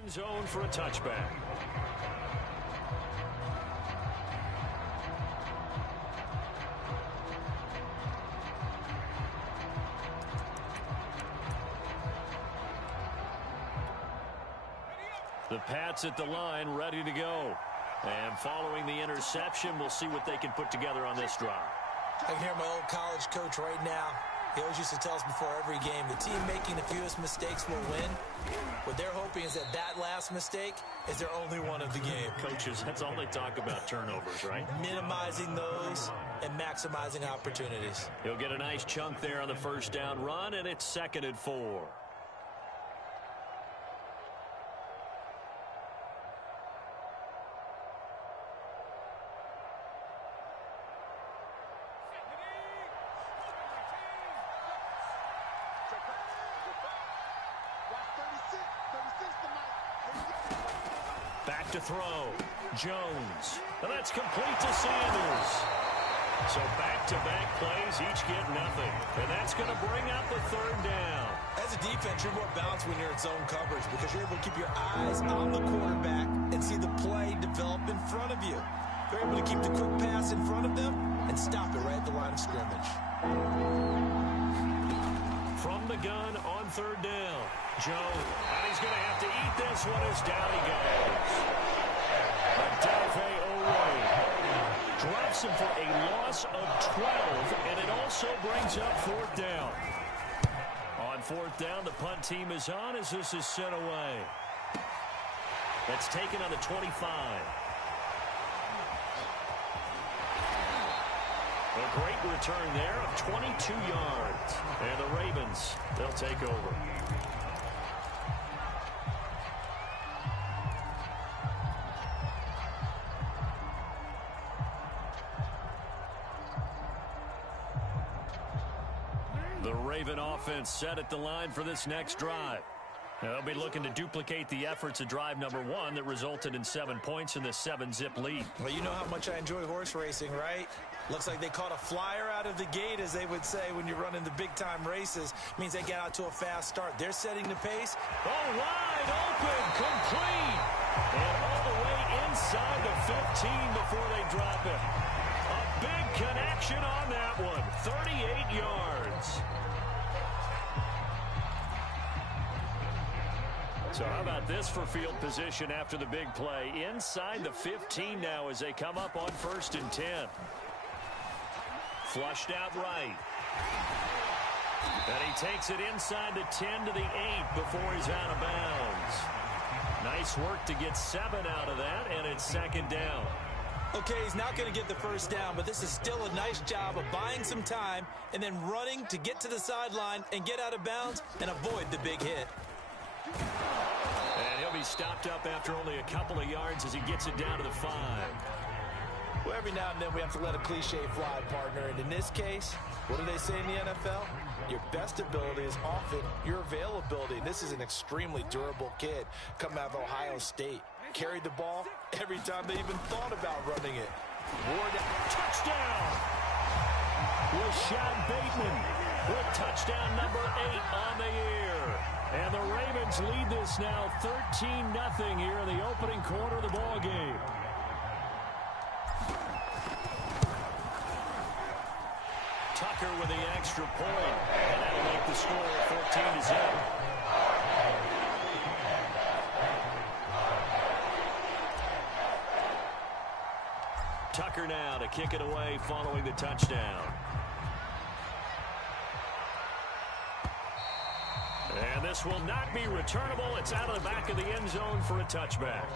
End zone for a touchback. The Pats at the line, ready to go. And following the interception, we'll see what they can put together on this drive. I can hear my old college coach right now. He always used to tell us before every game, the team making the fewest mistakes will win. What they're hoping is that last mistake is their only one of the game. Coaches, that's all they talk about, turnovers, right? Minimizing those and maximizing opportunities. He'll get a nice chunk there on the first down run, and it's 2nd and 4. Back to throw. Jones. And that's complete to Sanders. So back-to-back plays, each get nothing. And that's going to bring up the 3rd down. As a defense, you're more balanced when you're in zone coverage because you're able to keep your eyes on the quarterback and see the play develop in front of you. You're able to keep the quick pass in front of them and stop it right at the line of scrimmage. From the gun on 3rd down. Jones. And he's going to have to eat this one as down he goes. Odafe Oweh drops him for a loss of 12, and it also brings up 4th down. On 4th down, the punt team is on as this is sent away. That's taken on the 25. A great return there of 22 yards. And the Ravens, they'll take over. The Raven offense set at the line for this next drive. Now, they'll be looking to duplicate the efforts of drive number 1 that resulted in 7 points in the 7-zip lead. Well, you know how much I enjoy horse racing, right? Looks like they caught a flyer out of the gate, as they would say when you're running the big-time races. Means they get out to a fast start. They're setting the pace. Oh, wide open, complete. And all the way inside the 15 before they drop it. A big connection on that one. 38 yards. So how about this for field position after the big play? Inside the 15 now as they come up on 1st and 10. Flushed out right. And he takes it inside the 10 to the 8 before he's out of bounds. Nice work to get 7 out of that, and it's 2nd down. Okay, he's not going to get the first down, but this is still a nice job of buying some time and then running to get to the sideline and get out of bounds and avoid the big hit. And he'll be stopped up after only a couple of yards as he gets it down to the 5. Well, every now and then we have to let a cliche fly, partner. And in this case, what do they say in the NFL? Your best ability is often your availability. And this is an extremely durable kid coming out of Ohio State. Carried the ball every time they even thought about running it. Ward, touchdown! Rashad Bateman with touchdown number 8 on the year. And the Ravens lead this now 13-0 here in the opening quarter of the ball game. Tucker with the extra point, and that'll make the score 14-0. Tucker now to kick it away following the touchdown. And this will not be returnable. It's out of the back of the end zone for a touchback.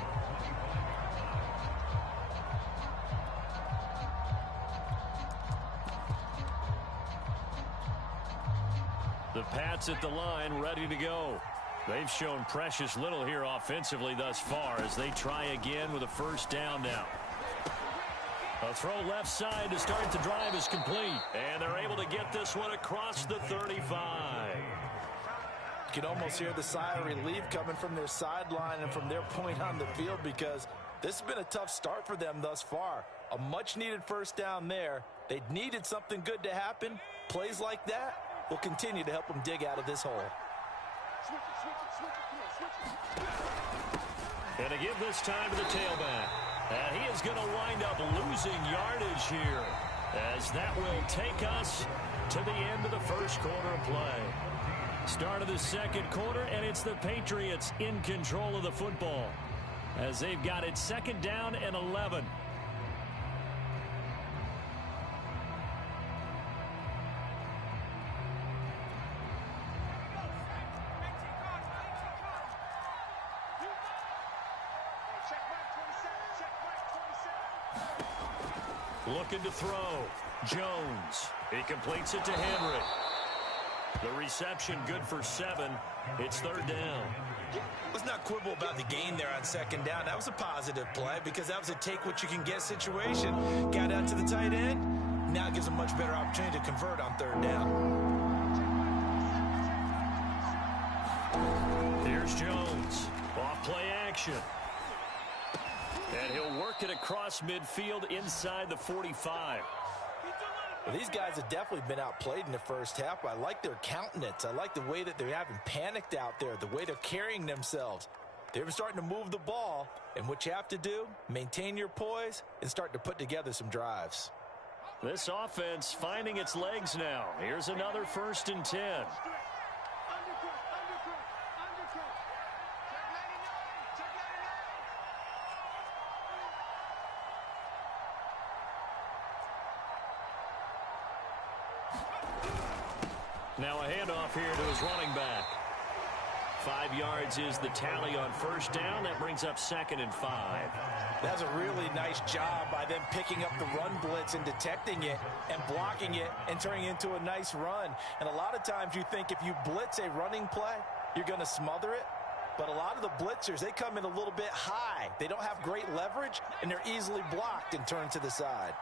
The Pats at the line, ready to go. They've shown precious little here offensively thus far as they try again with a first down now. A throw left side to start the drive is complete. And they're able to get this one across the 35. You can almost hear the sigh of relief coming from their sideline and from their point on the field because this has been a tough start for them thus far. A much-needed first down there. They needed something good to happen. Plays like that will continue to help them dig out of this hole. Going to give this time to the tailback. And he is going to wind up losing yardage here, as that will take us to the end of the first quarter of play. Start of the second quarter, and it's the Patriots in control of the football, as they've got it second down and 11. Looking to throw. Jones. He completes it to Henry. The reception good for 7. It's third down. Let's not quibble about the gain there on second down. That was a positive play because that was a take-what-you-can-get situation. Got out to the tight end. Now it gives a much better opportunity to convert on third down. Here's Jones. Off play action. And he'll work it across midfield inside the 45. Well, these guys have definitely been outplayed in the first half. I like their countenance. I like the way that they haven't panicked out there, the way they're carrying themselves. They're starting to move the ball, and what you have to do, maintain your poise and start to put together some drives. This offense finding its legs now. Here's another 1st and 10. Now a handoff here to his running back. 5 yards is the tally on first down. That brings up 2nd and 5. That's a really nice job by them picking up the run blitz and detecting it and blocking it and turning it into a nice run. And a lot of times you think if you blitz a running play, you're going to smother it. But a lot of the blitzers, they come in a little bit high. They don't have great leverage, and they're easily blocked and turned to the side.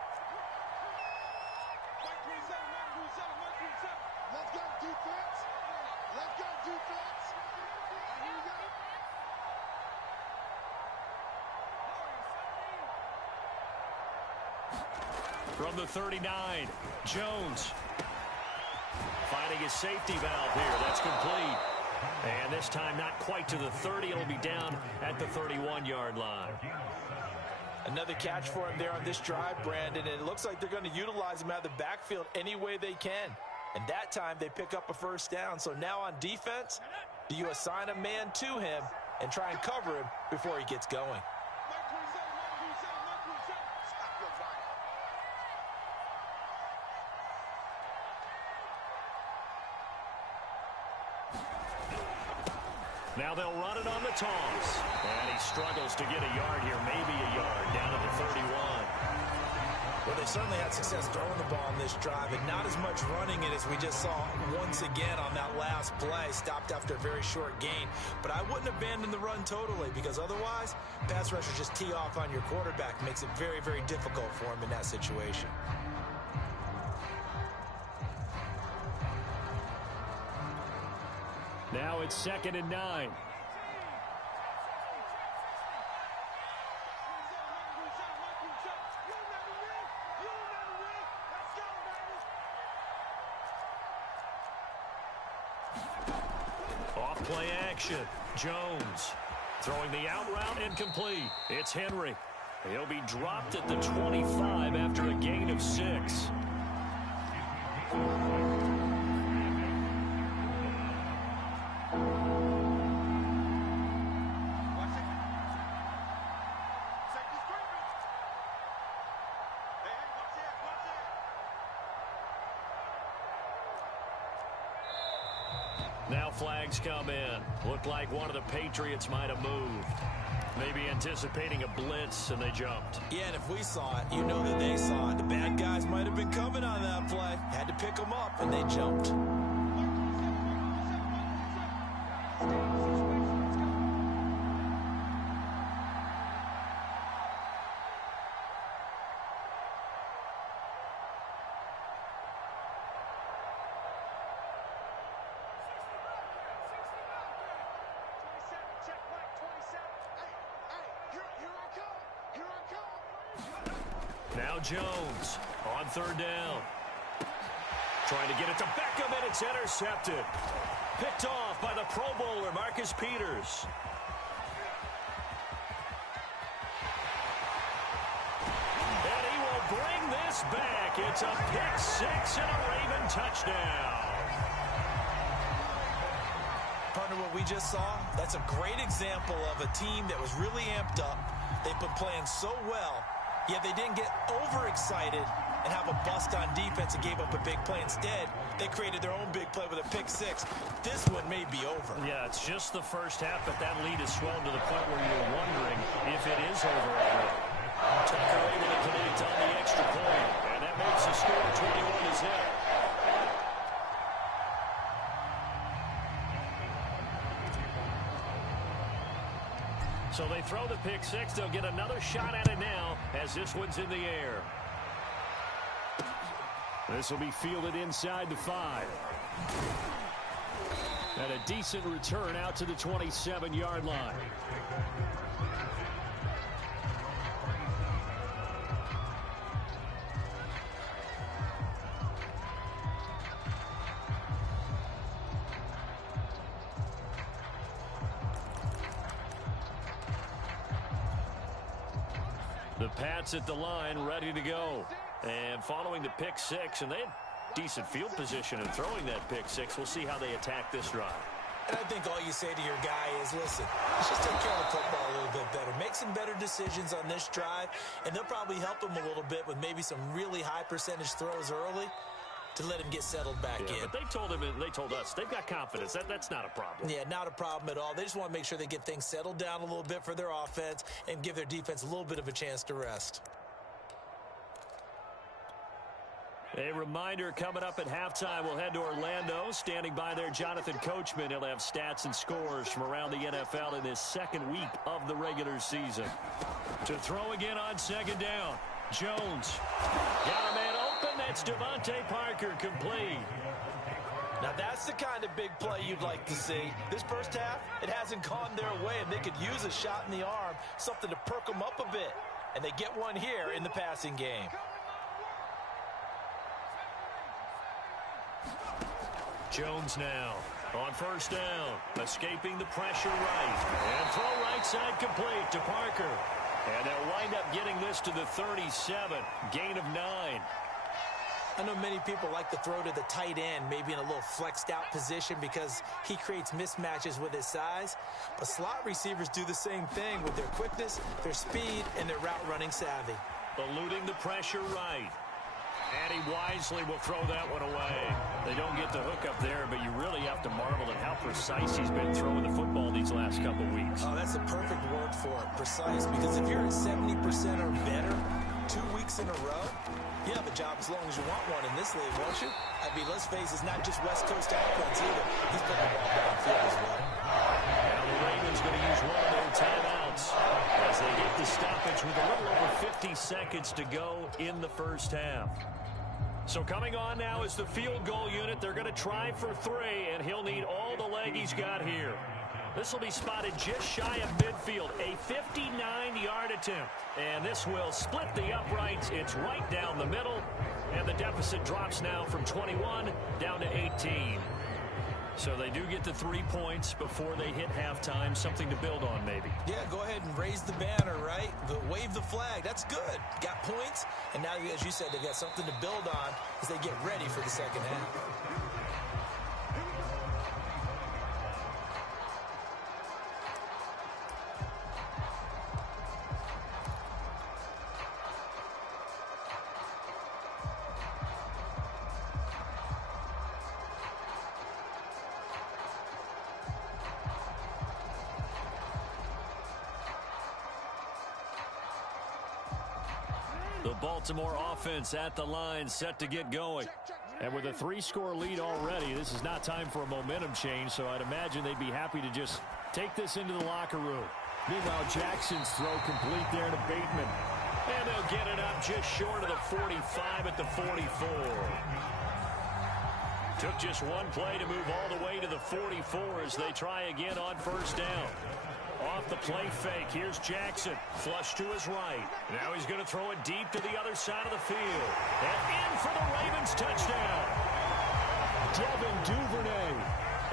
From the 39, Jones finding his safety valve here. That's complete. And this time not quite to the 30. It'll be down at the 31-yard line. Another catch for him there on this drive, Brandon. And it looks like they're going to utilize him out of the backfield any way they can. And that time they pick up a first down. So now on defense, do you assign a man to him and try and cover him before he gets going? Now they'll run it on the toss. And he struggles to get a yard here, maybe a yard, down at the 31. Well, they certainly had success throwing the ball on this drive, and not as much running it as we just saw once again on that last play. Stopped after a very short gain. But I wouldn't abandon the run totally, because otherwise, pass rushers just tee off on your quarterback. Makes it very, very difficult for him in that situation. Now it's 2nd and 9. Off play action. Jones throwing the out route incomplete. It's Henry. He'll be dropped at the 25 after a gain of 6. Now flags come in. Looked like one of the Patriots might have moved. Maybe anticipating a blitz, and they jumped. Yeah, and if we saw it, you know that they saw it. The bad guys might have been coming on that play. Had to pick them up, and they jumped. Now Jones on third down. Trying to get it to Beckham, and it's intercepted. Picked off by the Pro Bowler, Marcus Peters. back. It's a pick six and a Raven touchdown. Partner, what we just saw, that's a great example of a team that was really amped up. They've been playing so well, yet they didn't get overexcited and have a bust on defense and gave up a big play. Instead, they created their own big play with a pick six. This one may be over. Yeah, it's just the first half, but that lead has swelled to the point where you're wondering if it is over already. Tucker able to connect on the extra point, and that makes the score 21 to zip. So they throw the pick six. They'll get another shot at it now as this one's in the air. This will be fielded inside the 5. And a decent return out to the 27-yard line. The Pats at the line, ready to go. And following the pick six, and they had decent field position in throwing that pick six. We'll see how they attack this drive. And I think all you say to your guy is, listen, let's just take care of the football a little bit better. Make some better decisions on this drive, and they'll probably help him a little bit with maybe some really high percentage throws early to let him get settled back in. But they told him, and they told us, they've got confidence. That's not a problem. Yeah, not a problem at all. They just want to make sure they get things settled down a little bit for their offense and give their defense a little bit of a chance to rest. A reminder coming up at halftime, we'll head to Orlando. Standing by there, Jonathan Coachman. He'll have stats and scores from around the NFL in this second week of the regular season. To throw again on second down. Jones. Got a man open. That's Devontae Parker, complete. Now that's the kind of big play you'd like to see. This first half, it hasn't gone their way, and they could use a shot in the arm, something to perk them up a bit. And they get one here in the passing game. Jones now on first down, escaping the pressure right, and throw right side complete to Parker. And they'll wind up getting this to the 37, gain of 9. I know many people like to throw to the tight end, maybe in a little flexed out position because he creates mismatches with his size. But slot receivers do the same thing with their quickness, their speed, and their route running savvy. Eluding the pressure right. And he wisely will throw that one away. They don't get the hook up there, but you really have to marvel at how precise he's been throwing the football these last couple weeks. Oh, that's a perfect word for it, precise, because if you're at 70% or better 2 weeks in a row, you have a job as long as you want one in this league, won't you? I mean, let's face it, it's not just West Coast offense either. He's putting the ball downfield as well. Now the Ravens going to use one of their timeouts as they get the stoppage with a little over 50 seconds to go in the first half. So coming on now is the field goal unit. They're going to try for 3, and he'll need all the leg he's got here. This will be spotted just shy of midfield, a 59-yard attempt. And this will split the uprights. It's right down the middle, and the deficit drops now from 21 down to 18. So they do get the 3 points before they hit halftime, something to build on maybe. Yeah, go ahead and raise the banner, right? Wave the flag. That's good. Got points, and now, as you said, they've got something to build on as they get ready for the second half. The Baltimore offense at the line, set to get going. And with a 3-score lead already, this is not time for a momentum change, so I'd imagine they'd be happy to just take this into the locker room. Meanwhile, Jackson's throw complete there to Bateman. And they'll get it up just short of the 45 at the 44. Took just one play to move all the way to the 44 as they try again on first down. Off the play fake, here's Jackson. Flush to his right. Now he's going to throw it deep to the other side of the field. And in for the Ravens touchdown. Devin Duvernay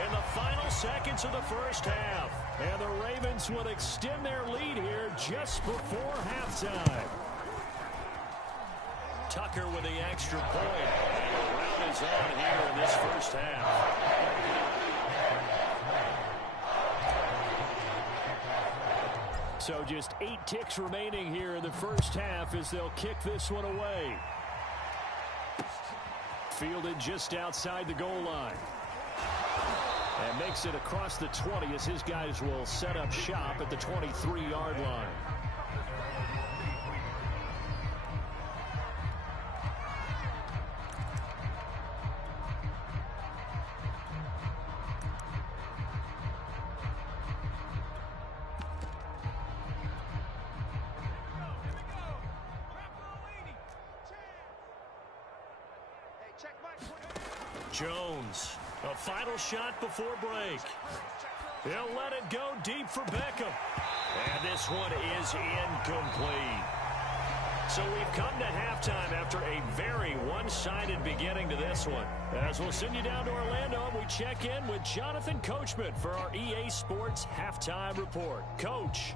in the final seconds of the first half. And the Ravens will extend their lead here just before halftime. Tucker with the extra point. And the round is on here in this first half. So just 8 ticks remaining here in the first half as they'll kick this one away. Fielded just outside the goal line. And makes it across the 20 as his guys will set up shop at the 23-yard line. Jones, a final shot before break. He'll let it go deep for Beckham. And this one is incomplete. So we've come to halftime after a very one-sided beginning to this one. As we'll send you down to Orlando, and we check in with Jonathan Coachman for our EA Sports Halftime Report. Coach.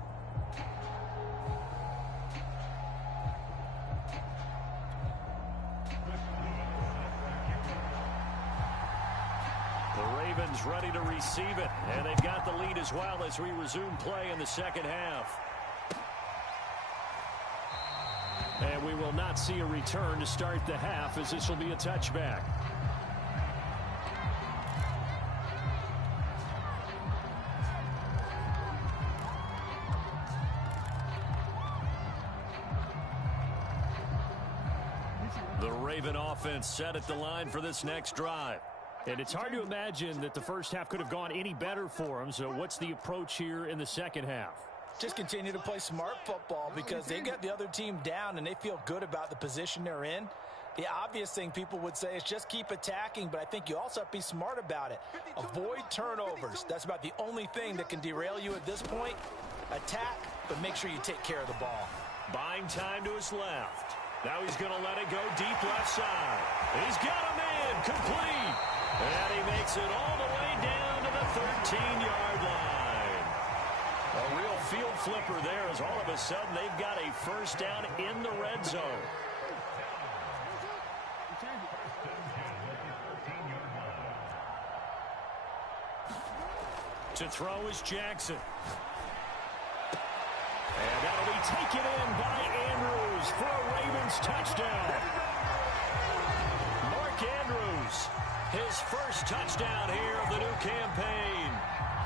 Ready to receive it, and they've got the lead as well as we resume play in the second half. And we will not see a return to start the half, as this will be a touchback. The Raven offense set at the line for this next drive. And it's hard to imagine that the first half could have gone any better for them. So what's the approach here in the second half? Just continue to play smart football because they got the other team down and they feel good about the position they're in. The obvious thing people would say is just keep attacking, but I think you also have to be smart about it. Avoid turnovers. That's about the only thing that can derail you at this point. Attack, but make sure you take care of the ball. Buying time to his left. Now he's going to let it go deep left side. He's got a man complete. And he makes it all the way down to the 13-yard line. A real field flipper there as all of a sudden they've got a first down in the red zone. To throw is Jackson. And that'll be taken in by Andrews for a Ravens touchdown. Mark Andrews, his first touchdown here of the new campaign.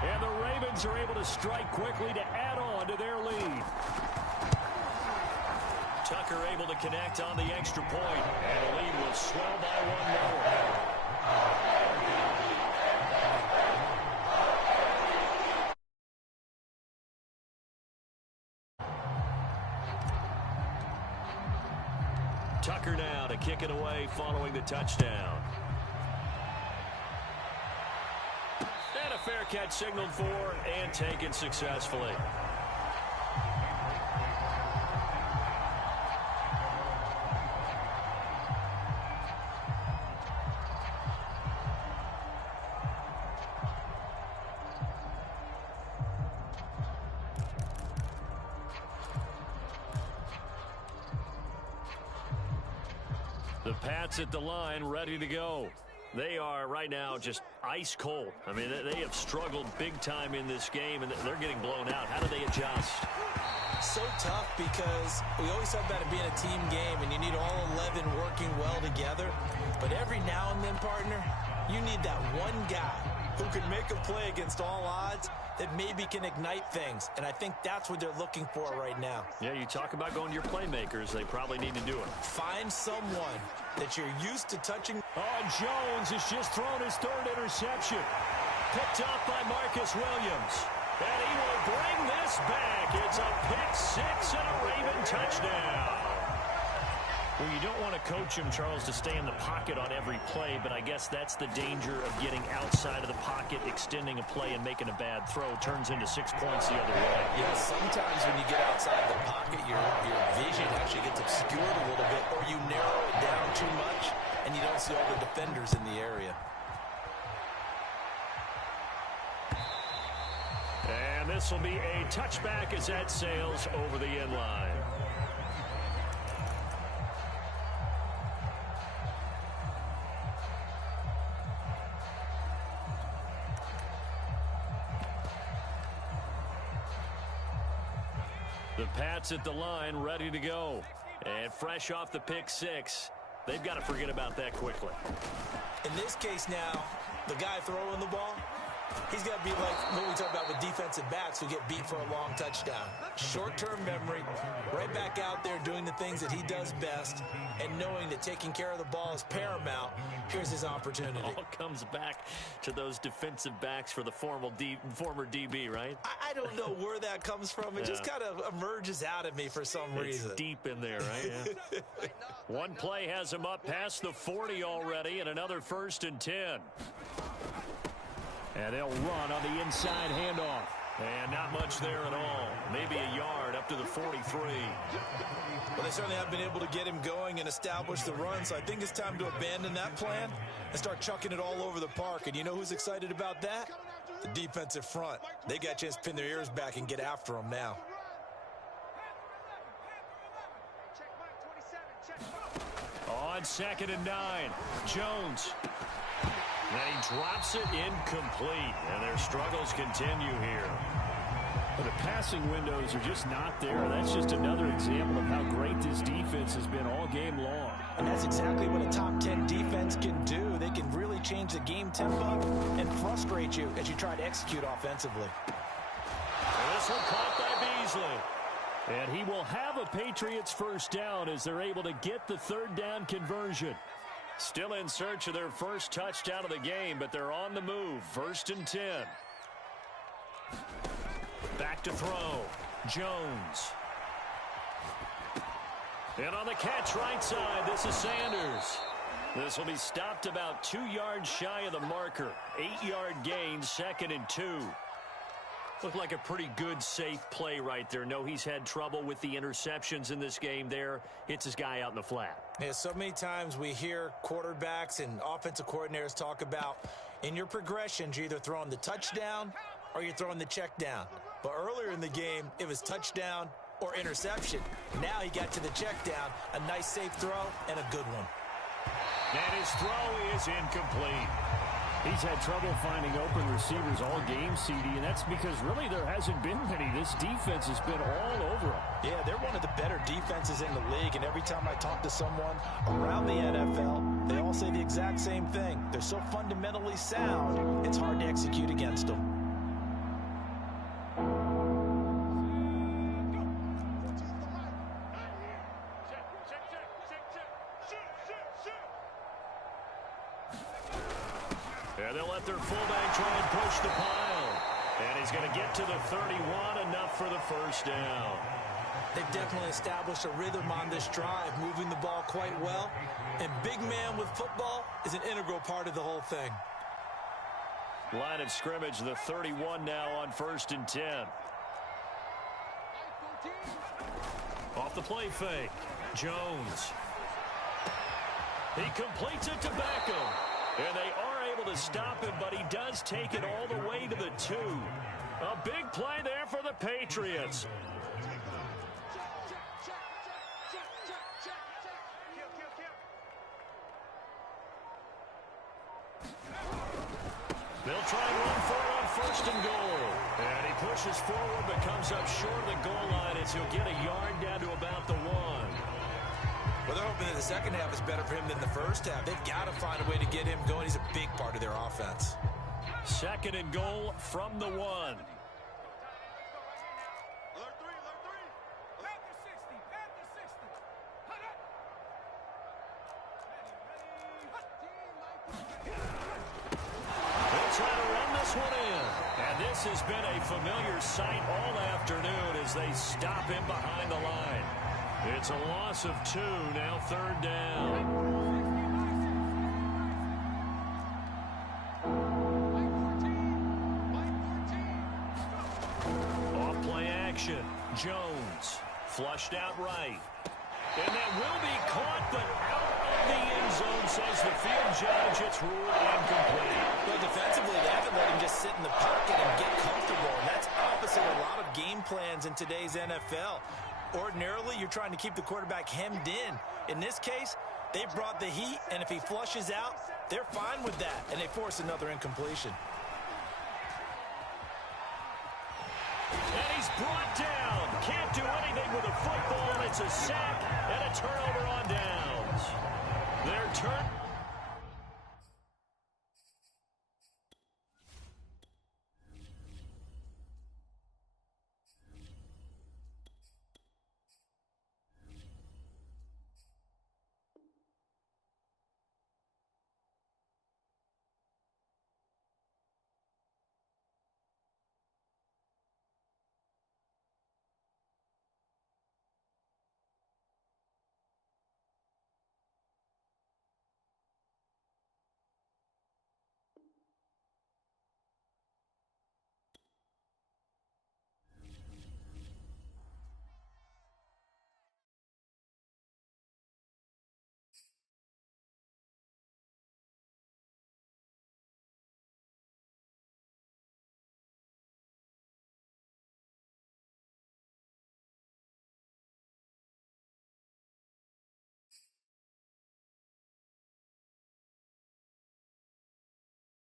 And the Ravens are able to strike quickly to add on to their lead. Tucker able to connect on the extra point, and the lead will swell by one more. Tucker now to kick it away following the touchdown. And a fair catch signaled for and taken successfully. The Pats at the line, ready to go. They are right now just ice cold. I mean, they have struggled big time in this game, and they're getting blown out. How do they adjust? So tough because we always talk about it being a team game, and you need all 11 working well together. But every now and then, partner, you need that one guy who can make a play against all odds that maybe can ignite things. And I think that's what they're looking for right now. Yeah, you talk about going to your playmakers. They probably need to do it. Find someone that you're used to touching. Oh, Jones has just thrown his third interception. Picked up by Marcus Williams. And he will bring this back. It's a pick six and a Raven touchdown. Well, you don't want to coach him, Charles, to stay in the pocket on every play, but I guess that's the danger of getting outside of the pocket, extending a play, and making a bad throw. Turns into 6 points the other way. Yeah, sometimes when you get outside the pocket, your vision actually gets obscured a little bit, or you narrow it down too much, and you don't see all the defenders in the area. And this will be a touchback as that sails over the end line. The Pats at the line, ready to go. And fresh off the pick six, they've got to forget about that quickly. In this case now, the guy throwing the ball, he's got to be like what we talk about with defensive backs who get beat for a long touchdown. Short-term memory, right back out there doing the things that he does best, and knowing that taking care of the ball is paramount. Here's his opportunity. All comes back to those defensive backs for the former DB, right? I don't know where that comes from. It just kind of emerges out of me for some reason. It's deep in there, right? Yeah. One play has him up past the 40 already, and another 1st and 10. And they'll run on the inside handoff. And not much there at all. Maybe a yard up to the 43. Well, they certainly have been able to get him going and establish the run, so I think it's time to abandon that plan and start chucking it all over the park. And you know who's excited about that? The defensive front. They got a chance to pin their ears back and get after him now. On 2nd and 9, Jones. And he drops it incomplete, and their struggles continue here. Well, the passing windows are just not there. That's just another example of how great this defense has been all game long. And that's exactly what a top 10 defense can do. They can really change the game tempo and frustrate you as you try to execute offensively. And this one caught by Beasley. And he will have a Patriots first down as they're able to get the 3rd down conversion. Still in search of their first touchdown of the game, but they're on the move. 1st and 10. Back to throw. Jones. And on the catch right side, this is Sanders. This will be stopped about 2 yards shy of the marker. 8-yard gain, 2nd and 2. Looked like a pretty good, safe play right there. No, he's had trouble with the interceptions in this game there. Hits his guy out in the flat. Yeah, so many times we hear quarterbacks and offensive coordinators talk about in your progressions, you're either throwing the touchdown or you're throwing the check down. But earlier in the game, it was touchdown or interception. Now he got to the check down, a nice safe throw and a good one. And his throw is incomplete. He's had trouble finding open receivers all game, CD, and that's because really there hasn't been many. This defense has been all over him. Yeah, they're one of the better defenses in the league, and every time I talk to someone around the NFL, they all say the exact same thing. They're so fundamentally sound, it's hard to execute against them. And they'll let their fullback try and push the pile. And he's going to get to the 31, enough for the first down. They've definitely established a rhythm on this drive, moving the ball quite well. And big man with football is an integral part of the whole thing. Line of scrimmage, the 31 now on 1st and 10. Off the play fake, Jones. He completes it to Beckham. And they are able to stop him, but he does take it all the way to the 2. A big play there for the Patriots. They'll try and run for it on 1st and goal. And he pushes forward but comes up short of the goal line as he'll get a yard down to about the 1. Well, they're hoping that the second half is better for him than the first half. They've got to find a way to get him going. He's a big part of their offense. 2nd and goal from the 1. They'll try to run this one in. And this has been a familiar sight all afternoon as they stop him behind the line. It's a loss of 2, now 3rd down. Off play action, Jones, flushed out right. And that will be caught, but out of the end zone, says the field judge. It's ruled incomplete. Well, defensively, they haven't let him just sit in the pocket and get comfortable. And that's opposite a lot of game plans in today's NFL. Ordinarily, you're trying to keep the quarterback hemmed in. In this case, they brought the heat, and if he flushes out, they're fine with that, and they force another incompletion. And he's brought down. Can't do anything football. It's a sack and a turnover on downs. Their turn.